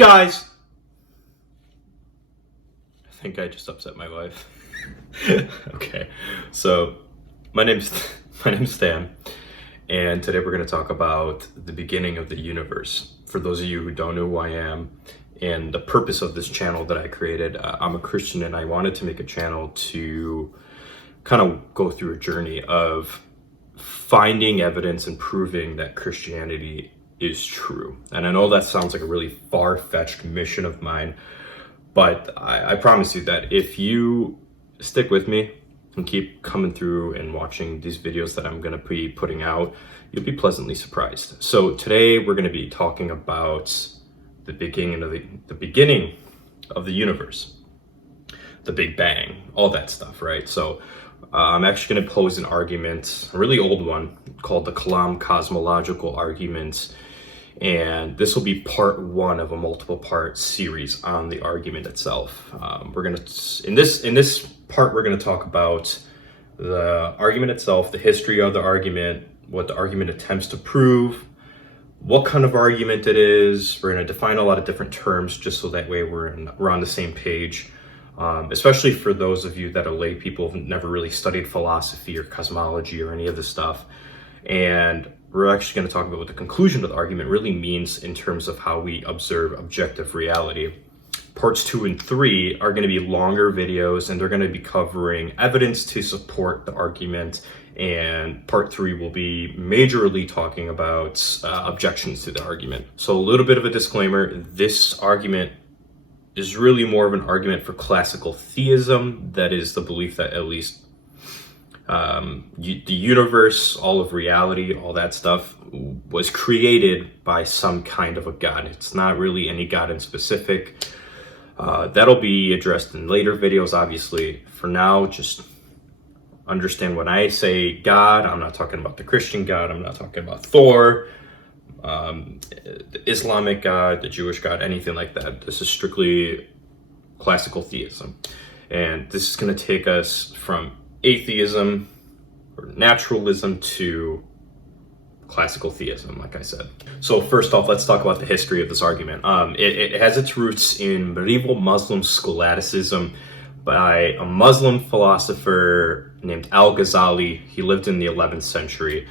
guys? I think I just upset my wife. Okay, so my name's Stan, and today we're going to talk about the beginning of the universe. For those of you who don't know who I am and the purpose of this channel that I created, I'm a Christian, and I wanted to make a channel to kind of go through a journey of finding evidence and proving that Christianity is true. And I know that sounds like a really far-fetched mission of mine, but I promise you that if you stick with me and keep coming through and watching these videos that I'm going to be putting out, you'll be pleasantly surprised. So today we're going to be talking about the beginning of the universe, the Big Bang, all that stuff, right? So I'm actually going to pose an argument, a really old one, called the Kalam Cosmological argument. And this will be part one of a multiple part series on the argument itself. In this part, we're going to talk about the argument itself, the history of the argument, what the argument attempts to prove, what kind of argument it is. We're going to define a lot of different terms just so that way we're on the same page. Especially for those of you that are lay people who've never really studied philosophy or cosmology or any of this stuff. And we're actually going to talk about what the conclusion of the argument really means in terms of how we observe objective reality. Parts 2 and 3 are going to be longer videos, and they're going to be covering evidence to support the argument. And part 3 will be majorly talking about objections to the argument. So a little bit of a disclaimer, this argument is really more of an argument for classical theism. That is the belief that at least the universe, all of reality, all that stuff was created by some kind of a god. It's not really any god in specific. That'll be addressed in later videos, obviously. For now, just understand when I say God, I'm not talking about the Christian God. I'm not talking about Thor, the Islamic God, the Jewish God, anything like that. This is strictly classical theism. And this is going to take us from atheism or naturalism to classical theism, like I said. So first off, let's talk about the history of this argument. It has its roots in medieval Muslim scholasticism by a Muslim philosopher named Al-Ghazali. He lived in the 11th century.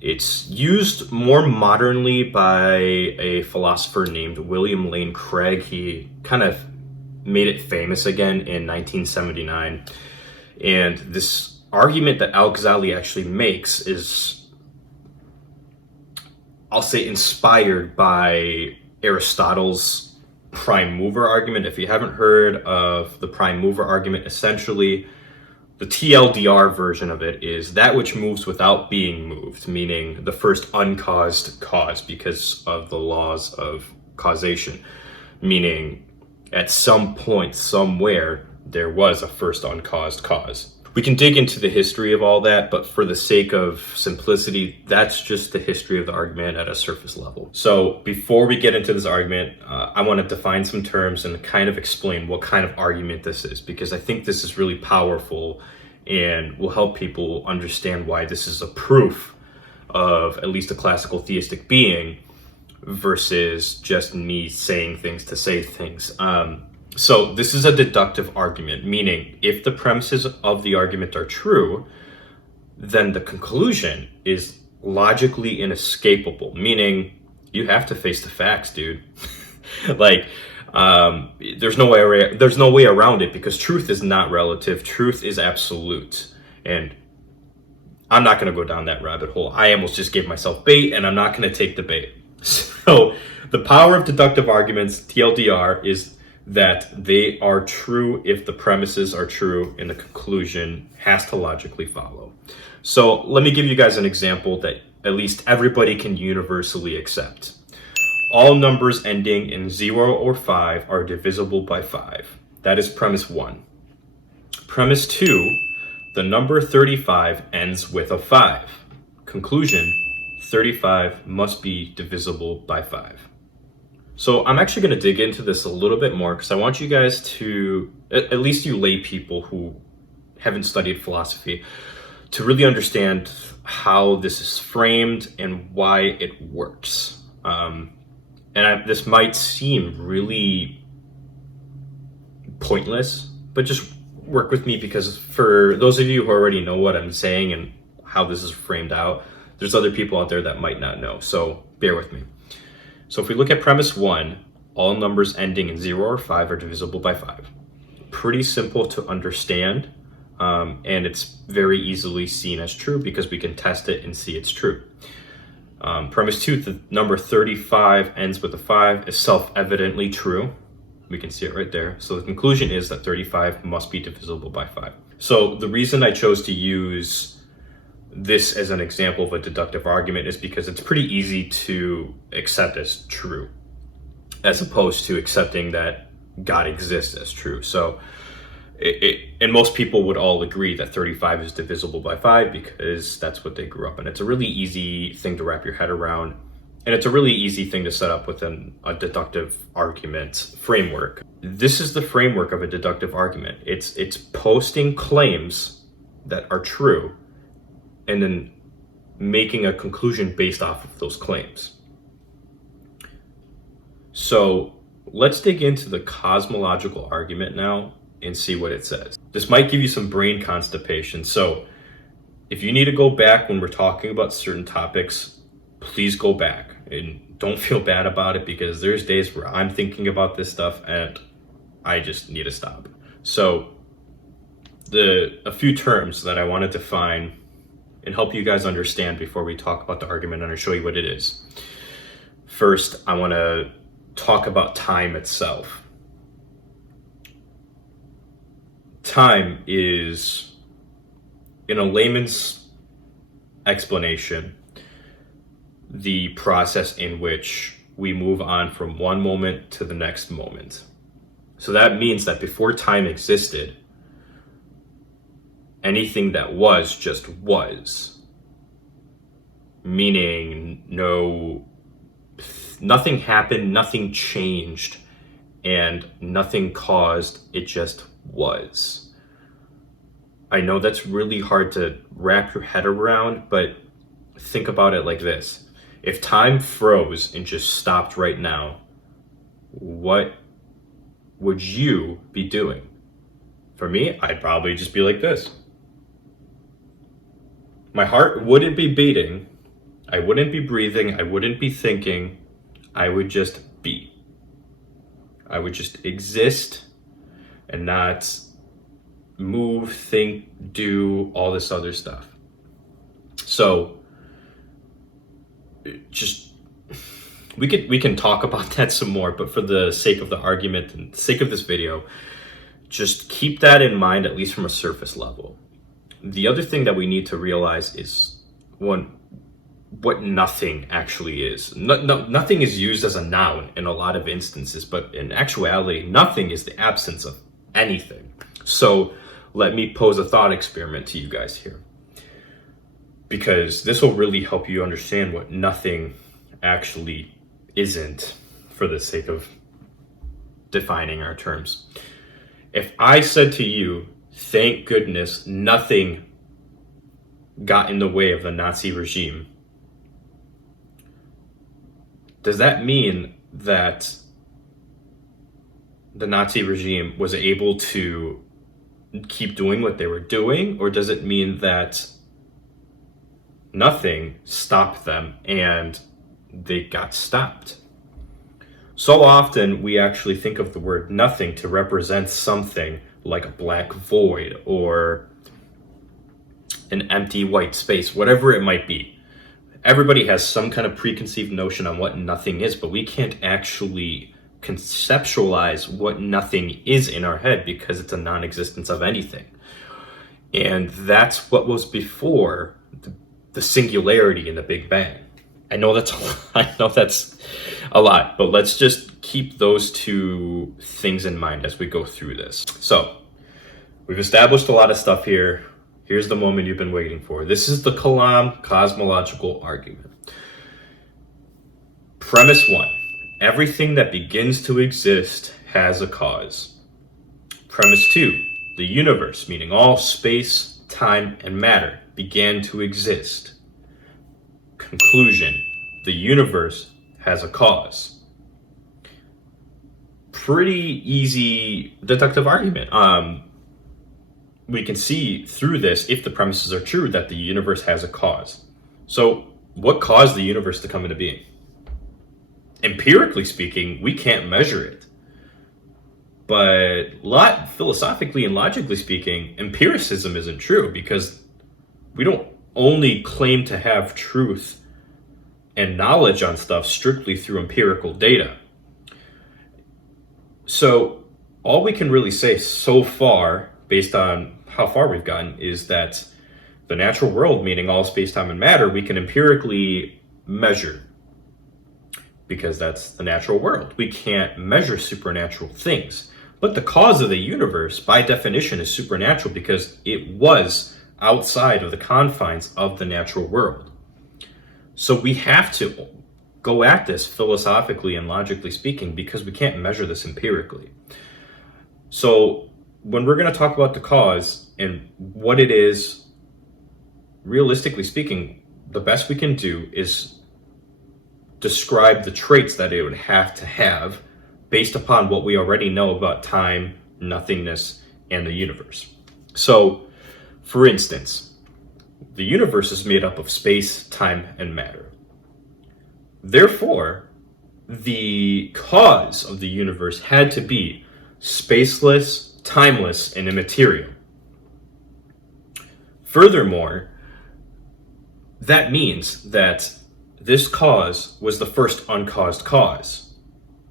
It's used more modernly by a philosopher named William Lane Craig. He kind of made it famous again in 1979. And this argument that Al-Ghazali actually makes is, I'll say, inspired by Aristotle's prime mover argument. If you haven't heard of the prime mover argument, essentially the TLDR version of it is that which moves without being moved, meaning the first uncaused cause because of the laws of causation, meaning at some point, somewhere, there was a first uncaused cause. We can dig into the history of all that, but for the sake of simplicity, that's just the history of the argument at a surface level. So before we get into this argument, I want to define some terms and kind of explain what kind of argument this is, because I think this is really powerful and will help people understand why this is a proof of at least a classical theistic being versus just me saying things to say things. So this is a deductive argument, meaning if the premises of the argument are true, then the conclusion is logically inescapable, meaning you have to face the facts, dude. Like, there's no way around it, because truth is not relative. Truth is absolute. And I'm not going to go down that rabbit hole. I almost just gave myself bait, and I'm not going to take the bait. So the power of deductive arguments, TLDR, is that they are true if the premises are true and the conclusion has to logically follow. So let me give you guys an example that at least everybody can universally accept. All numbers ending in 0 or 5 are divisible by 5. That is premise 1. Premise 2, the number 35 ends with a 5. Conclusion, 35 must be divisible by 5. So I'm actually going to dig into this a little bit more, because I want you guys to, at least you lay people who haven't studied philosophy, to really understand how this is framed and why it works. and this might seem really pointless, but just work with me, because for those of you who already know what I'm saying and how this is framed out, there's other people out there that might not know, so bear with me. So if we look at premise 1, all numbers ending in 0 or 5 are divisible by 5. Pretty simple to understand, and it's very easily seen as true because we can test it and see it's true. Premise 2, the number 35 ends with a 5 is self-evidently true. We can see it right there. So the conclusion is that 35 must be divisible by 5. So the reason I chose to use this as an example of a deductive argument is because it's pretty easy to accept as true, as opposed to accepting that God exists as true. So, and most people would all agree that 35 is divisible by 5 because that's what they grew up in. It's a really easy thing to wrap your head around, and it's a really easy thing to set up within a deductive argument framework. This is the framework of a deductive argument. It's posting claims that are true and then making a conclusion based off of those claims. So let's dig into the cosmological argument now and see what it says. This might give you some brain constipation. So if you need to go back when we're talking about certain topics, please go back and don't feel bad about it, because there's days where I'm thinking about this stuff and I just need to stop. So a few terms that I want to define and help you guys understand before we talk about the argument, and I'll show you what it is. First, I want to talk about time itself. Time is, in a layman's explanation, the process in which we move on from one moment to the next moment. So that means that before time existed, anything that was just was. Meaning nothing happened, nothing changed, and nothing caused, it just was. I know that's really hard to wrap your head around, but think about it like this. If time froze and just stopped right now, what would you be doing? For me, I'd probably just be like this. My heart wouldn't be beating, I wouldn't be breathing, I wouldn't be thinking, I would just be. I would just exist and not move, think, do all this other stuff. So just we can talk about that some more, but for the sake of the argument and the sake of this video, just keep that in mind, at least from a surface level. The other thing that we need to realize is what nothing actually is. Nothing is used as a noun in a lot of instances, but in actuality, nothing is the absence of anything. So let me pose a thought experiment to you guys here, because this will really help you understand what nothing actually isn't, for the sake of defining our terms. If I said to you, thank goodness nothing got in the way of the Nazi regime, does that mean that the Nazi regime was able to keep doing what they were doing? Or does it mean that nothing stopped them and they got stopped? So often we actually think of the word nothing to represent something like a black void or an empty white space, whatever it might be. Everybody has some kind of preconceived notion on what nothing is, but we can't actually conceptualize what nothing is in our head because it's a non-existence of anything. And that's what was before the singularity in the Big Bang. I know that's a lot, but let's just keep those two things in mind as we go through this. So we've established a lot of stuff here. Here's the moment you've been waiting for. This is the Kalam Cosmological argument. Premise 1. Everything that begins to exist has a cause. Premise 2. The universe, meaning all space, time, and matter, began to exist. Conclusion. The universe has a cause. pretty easy deductive argument. We can see through this, if the premises are true, that the universe has a cause. So what caused the universe to come into being? Empirically speaking, we can't measure it. But philosophically and logically speaking, empiricism isn't true, because we don't only claim to have truth and knowledge on stuff strictly through empirical data. So all we can really say so far, based on how far we've gotten, is that the natural world, meaning all space, time, and matter, we can empirically measure, because that's the natural world. We can't measure supernatural things. But the cause of the universe, by definition, is supernatural, because it was outside of the confines of the natural world. So we have to go at this philosophically and logically speaking, because we can't measure this empirically. So when we're going to talk about the cause and what it is, realistically speaking, the best we can do is describe the traits that it would have to have based upon what we already know about time, nothingness, and the universe. So, for instance, the universe is made up of space, time, and matter. Therefore, the cause of the universe had to be spaceless, timeless, and immaterial. Furthermore, that means that this cause was the first uncaused cause,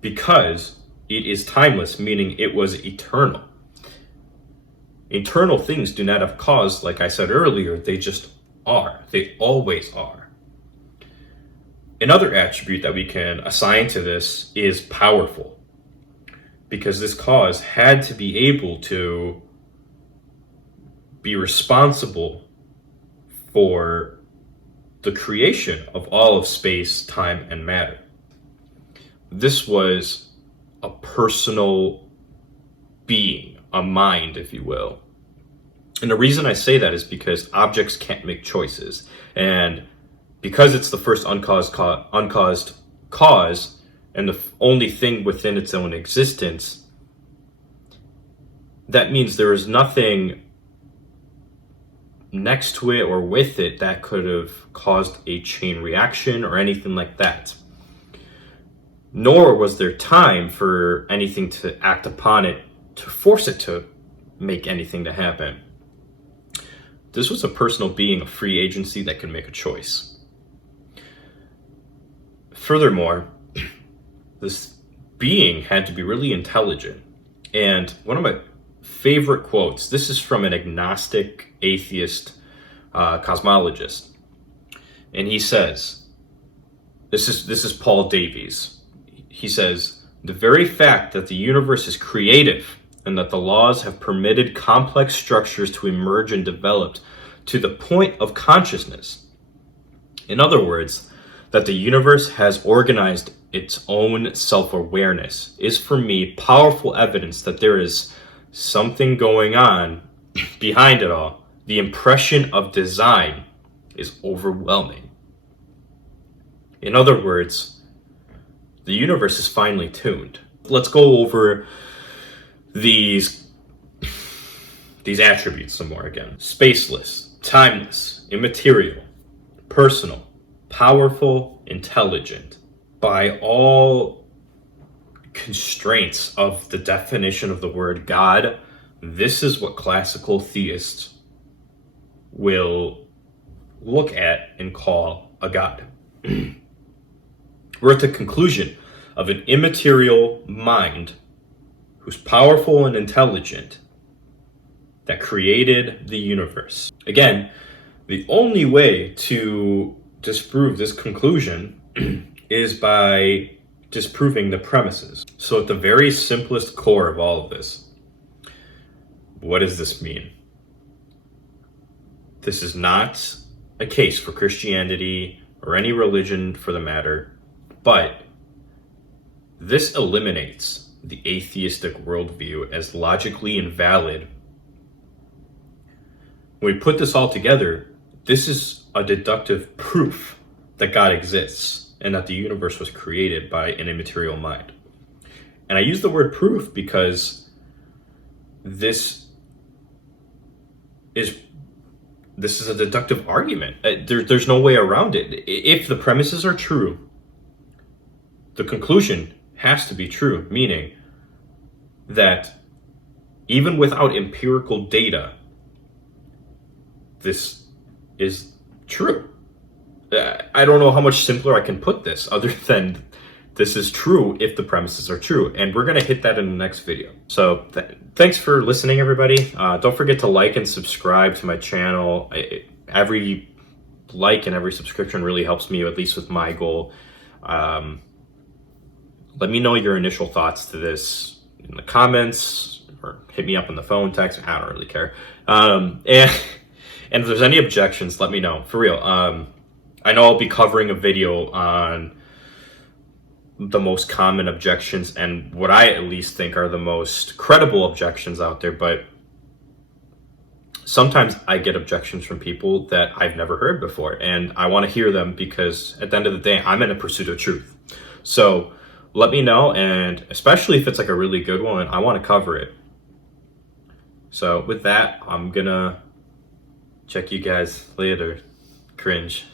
because it is timeless, meaning it was eternal. Eternal things do not have cause, like I said earlier, they just are. They always are. Another attribute that we can assign to this is powerful, because this cause had to be able to be responsible for the creation of all of space, time, and matter. This was a personal being, a mind, if you will. And the reason I say that is because objects can't make choices. And because it's the first uncaused cause, and the only thing within its own existence, that means there is nothing next to it or with it that could have caused a chain reaction or anything like that. Nor was there time for anything to act upon it to force it to make anything to happen. This was a personal being, a free agency that could make a choice. Furthermore, this being had to be really intelligent. And one of my favorite quotes, this is from an agnostic, atheist cosmologist. And he says, this is Paul Davies. He says, "The very fact that the universe is creative and that the laws have permitted complex structures to emerge and develop to the point of consciousness. In other words, that the universe has organized its own self-awareness is for me powerful evidence that there is something going on behind it all. The impression of design is overwhelming." In other words, the universe is finely tuned. Let's go over these attributes some more again. Spaceless, timeless, immaterial, personal, powerful, intelligent. By all constraints of the definition of the word God, this is what classical theists will look at and call a God. We're at the conclusion of an immaterial mind who's powerful and intelligent that created the universe. Again, the only way to disprove this conclusion is by disproving the premises. So at the very simplest core of all of this, what does this mean? This is not a case for Christianity or any religion for the matter, but this eliminates the atheistic worldview as logically invalid. When we put this all together, this is a deductive proof that God exists and that the universe was created by an immaterial mind. And I use the word proof because this is a deductive argument. There's no way around it. If the premises are true, the conclusion has to be true, meaning that even without empirical data, this is true. I don't know how much simpler I can put this other than this is true if the premises are true. And we're going to hit that in the next video. So thanks for listening, everybody. Don't forget to like and subscribe to my channel. Every like and every subscription really helps me, at least with my goal. Let me know your initial thoughts to this in the comments, or hit me up on the phone, text. I don't really care. And if there's any objections, let me know. For real. I know I'll be covering a video on the most common objections and what I at least think are the most credible objections out there, but sometimes I get objections from people that I've never heard before, and I want to hear them because at the end of the day, I'm in a pursuit of truth. So let me know, and especially if it's like a really good one, I want to cover it. So with that, I'm gonna check you guys later. Cringe.